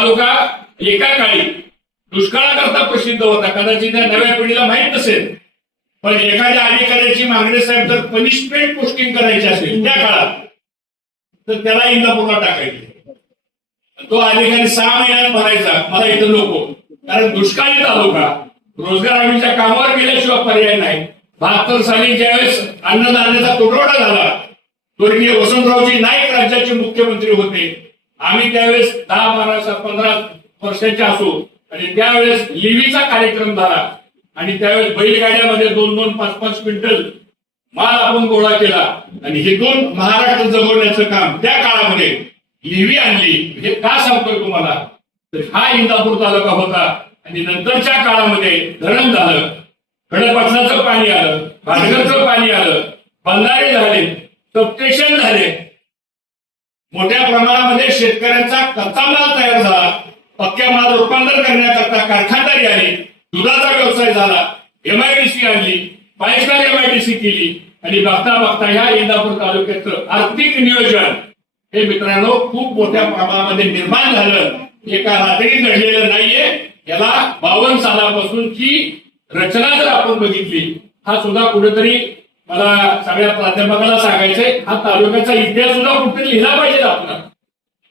तालुका एका काळी दुष्काळाकरता प्रसिद्ध होता. कदाचित त्या नव्या पिढीला माहीत नसेल पण एखाद्या अधिकाऱ्याची मागणी साहेब जर पनिशमेंट पोस्टिंग करायची असेल त्या काळात तर त्याला इंदापूरला टाकायचे. तो अधिकारी सहा महिन्यात भरायचा. मला इथं नको. कारण दुष्काळी तालुका रोजगार हमीच्या कामावर गेल्याशिवाय पर्याय नाही. बहात्तर साली ज्यावेळेस अन्नधान्याचा तुटवडा झाला स्वर्गीय वसंतरावजी नाईक राज्याचे मुख्यमंत्री होते. आम्ही त्यावेळेस दहा बारा पंधरा वर्षाचे असो आणि त्यावेळेस लिव्हीचा कार्यक्रम झाला. आणि त्यावेळेस बैलगाड्यामध्ये दोन दोन पाच पाच क्विंटल माल आपण गोळा केला. आणि हे दोन महाराष्ट्र जगवण्याचं काम त्या काळामध्ये लिव्ही आणली. हे का सांगतोय तुम्हाला? तर हा इंदापूर तालुका होता. आणि नंतरच्या काळामध्ये धरण झालं. खडकपाटणाचं पाणी आलं. भाटघरचं पाणी आलं. बंधारे झाले. सबस्टेशन झाले. मोठ्या प्रमाणामध्ये शेतकऱ्यांचा कच्चा माल तयार झाला. पक्क्या माल रूपांतर करण्याकरता कारखानदारी आली. दुधाचा व्यवसाय झाला. एमआयडीसी आणली. फाईव्ह स्टार एमआयडीसी केली. आणि बघता बघता ह्या इंदापूर तालुक्याचं आर्थिक नियोजन हे मित्रांनो खूप मोठ्या प्रमाणामध्ये निर्माण झालं. एका रात्री घडलेलं नाहीये. याला बावन्न सालापासूनची रचना जर आपण बघितली हा सुद्धा कुठेतरी मला सगळ्या प्राध्यापकाला सांगायचंय हा तालुक्याचा इतिहास सुद्धा कुठेतरी लिहिला पाहिजे आपण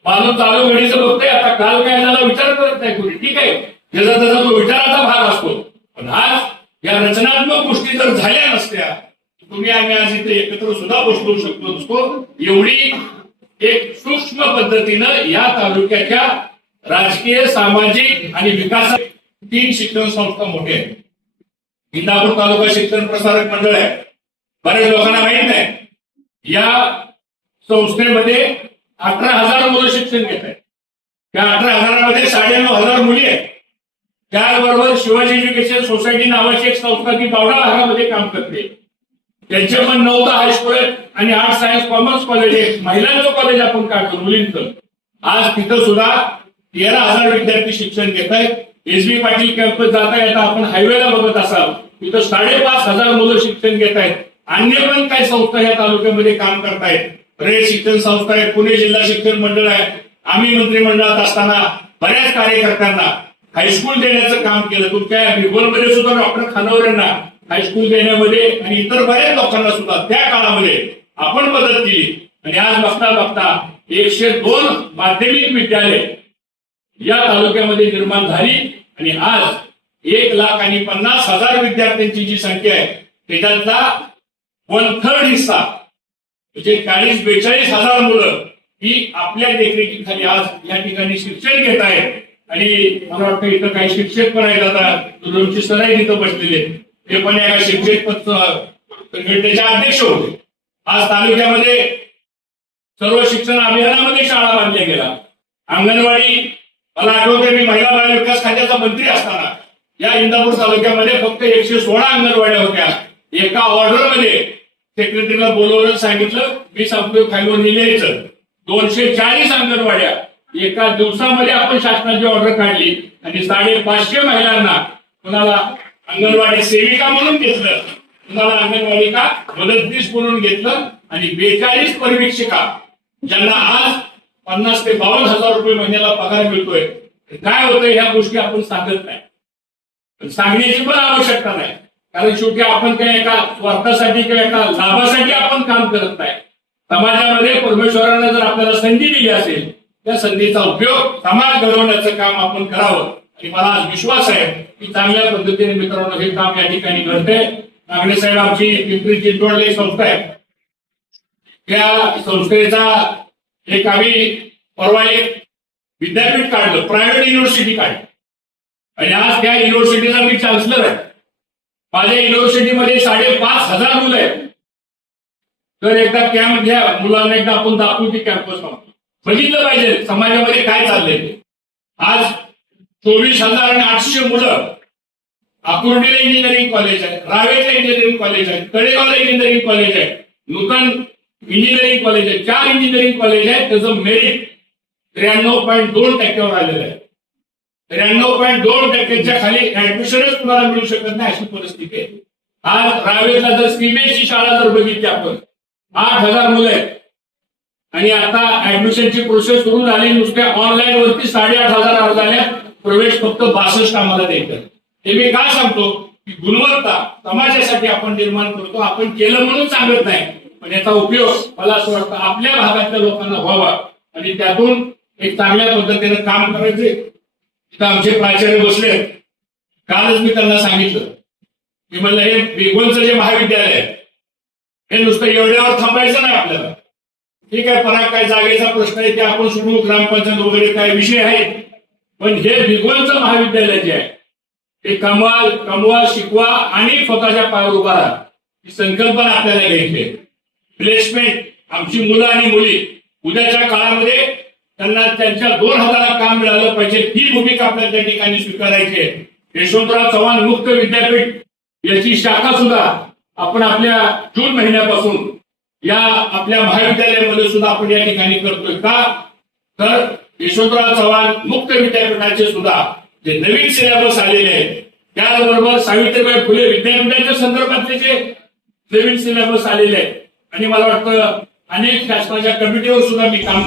माणूस चालू घडीचं बघतोय आता काल काय झाला विचार करत नाही कुणी. ठीक आहे त्याचा त्याचा तो विचाराचा भाग असतो. पण आज या रचनात्मक गोष्टी जर झाल्या नसत्या तुम्ही आम्ही आज इथे एकत्र सुद्धा बसू शकलो नसतो. एवढी एक सूक्ष्म पद्धतीनं या तालुक्याच्या राजकीय सामाजिक आणि विकास तीन शिक्षण संस्था मोठे आहेत. इंदापूर तालुका शिक्षण प्रसारक मंडळ आहे. बऱ्याच लोकांना माहीत नाही या संस्थेमध्ये अठरा हजार मुलं शिक्षण घेत आहेत. त्या अठरा हजारामध्ये साडेनऊ हजार मुली आहेत. त्याचबरोबर शिवाजी एज्युकेशन सोसायटी नावाची एक संस्था ती बावडा भागामध्ये काम करते. त्यांचे पण नऊ हायस्कूल आहेत आणि आर्ट सायन्स कॉमर्स कॉलेज आहे महिलांचं कॉलेज आपण काढतो मुलींचं. आज तिथं सुद्धा तेरा हजार विद्यार्थी शिक्षण घेत आहेत. एस बी पाटील कॅम्पस जाता येता आपण हायवेला बघत असाल. तिथं साडेपाच हजार मुलं शिक्षण घेत आहेत. अन्य पण काही संस्था या तालुक्यामध्ये काम करतायत. रेड शिक्षण संस्था आहे पुणे जिल्हा शिक्षण मंडळ आहे. आम्ही मंत्रिमंडळात असताना बऱ्याच कार्यकर्त्यांना हायस्कूल देण्याचं काम केलं. तुमच्या मध्ये सुद्धा डॉक्टर खानावर यांना हायस्कूल देण्यामध्ये आणि इतर बऱ्याच लोकांना सुद्धा त्या काळामध्ये आपण मदत केली. आणि आज बघता बघता एकशे दोन माध्यमिक विद्यालय या तालुक्यामध्ये निर्माण झाली. आणि आज एक लाख आणि पन्नास हजार विद्यार्थ्यांची जी संख्या आहे त्याच्यातला वन थर्ड हिस्सा म्हणजे चाळीस बेचाळीस हजार मुलं ही आपल्या देखरेखीखाली आज या ठिकाणी शिक्षण घेत आहेत. आणि मला वाटतं इथं काही शिक्षक पण आहेत. आता दोनशे सराई तिथं बसलेले ते पण एका शिक्षक संघटनेचे अध्यक्ष होते. आज तालुक्यामध्ये सर्व शिक्षण अभियानामध्ये शाळा बांधल्या गेल्या. अंगणवाडी मला आठवते मी महिला बाल विकास खात्याचा मंत्री असताना या इंदापूर तालुक्यामध्ये फक्त एकशे सोळा अंगणवाड्या होत्या. एका ऑर्डरमध्ये सेक्रेटरीला बोलवलं सांगितलं मी सांगतोय खालीवर लिहायचं. दोनशे चाळीस अंगणवाड्या. एका दिवसामध्ये आपण शासनाची ऑर्डर काढली. आणि साडेपाचशे महिलांना कुणाला अंगणवाडी सेविका म्हणून घेतलं कुणाला अंगणवाडी का मदतनीस म्हणून घेतलं आणि बेचाळीस परिवीक्षिका ज्यांना आज पन्नास ते बावन्न हजार रुपये महिन्याला पगार मिळतोय. काय होतंय ह्या गोष्टी आपण सांगत नाही. सांगण्याची पण आवश्यकता नाही. कारण शेवटी आपण काय एका स्वार्थासाठी किंवा एका लाभासाठी आपण काम करत नाही. समाजामध्ये परमेश्वराने जर आपल्याला संधी दिली असेल त्या संधीचा उपयोग समाज घडवण्याचं काम आपण करावं. आणि मला आज विश्वास आहे की चांगल्या पद्धतीने मित्रांनो हे काम या ठिकाणी घडते नागडे साहेब आमची पिंपरी चिंचवडली संस्था आहे. त्या संस्थेचा एक आम्ही परवा एक विद्यापीठ काढलं प्रायव्हेट युनिव्हर्सिटी काढली. आणि आज त्या युनिव्हर्सिटीचा मी चान्सलर आहे. माझ्या युनिव्हर्सिटीमध्ये साडेपाच हजार मुलं आहेत. तर एकदा कॅम्प घ्या मुलांना एकदा आपण दाखवू की कॅम्पस बघितलं पाहिजे समाजामध्ये काय चाललंय ते. आज चोवीस हजार आणि आठशे मुलं आकुर्डीला इंजिनिअरिंग कॉलेज आहे रावेतला इंजिनिअरिंग कॉलेज आहे कडेगावला इंजिनिअरिंग कॉलेज आहे नूतन इंजिनिअरिंग कॉलेज आहे चार इंजिनिअरिंग कॉलेज आहे त्याचं मेरिट त्र्याण्णव पॉईंट दोन टक्क्यावर आलेलं आहे. त्र्याण्णव पॉईंट दोन टक्क्याच्या खाली ऍडमिशनच तुम्हाला मिळू शकत नाही अशी परिस्थिती आहे. आज रावेतला जर सीबीएसई शाळा जर बघितली आपण आठ हजार मुलं आहेत. आणि आता ऍडमिशनची प्रोसेस सुरू झाली नुसत्या ऑनलाईन वरती साडेआठ हजार अर्ज आल्या प्रवेश फक्त बासष्ट आम्हाला द्यायचं हे मी काय सांगतो? की गुणवत्ता समाजासाठी आपण निर्माण करतो आपण केलं म्हणून सांगत नाही. पण याचा उपयोग मला असं वाटतं आपल्या भागातल्या लोकांना व्हावा. आणि त्यातून एक चांगल्या पद्धतीने काम करायचे तिथं आमचे प्राचार्य बसले. कालच मी त्यांना सांगितलं. की म्हणलं हे बेगोनचं जे महाविद्यालय आहे हे नुसतं एवढ्यावर थांबायचं नाही आपल्याला. ठीक आहे पराग काय जागेचा प्रश्न आहे ते आपण सोडू ग्रामपंचायत वगैरे काय विषय आहेत पण हे भिगवणचं महाविद्यालय जे आहे ते कमवाल कमवा शिकवा आणि स्वतःच्या पायावर उभा राहा. ही संकल्पना आपल्याला घ्यायची आहे. प्लेसमेंट आमची मुलं आणि मुली उद्याच्या काळामध्ये त्यांना त्यांच्या दोन हजारात काम मिळालं पाहिजे. ही भूमिका आपल्याला त्या ठिकाणी स्वीकारायची आहे. यशवंतराव चव्हाण मुक्त विद्यापीठ याची शाखा सुद्धा आपण आपल्या जून महिन्यापासून या आपल्या महाविद्यालयामध्ये सुद्धा आपण या ठिकाणी करतोय का? तर यशवंतराव चव्हाण मुक्त विद्यापीठाचे सुद्धा जे नवीन सिलेबस आलेले आहेत त्याचबरोबर सावित्रीबाई फुले विद्यापीठाच्या संदर्भातले जे नवीन सिलेबस आलेले आहेत. आणि मला वाटतं अनेक शासनाच्या कमिटीवर सुद्धा मी काम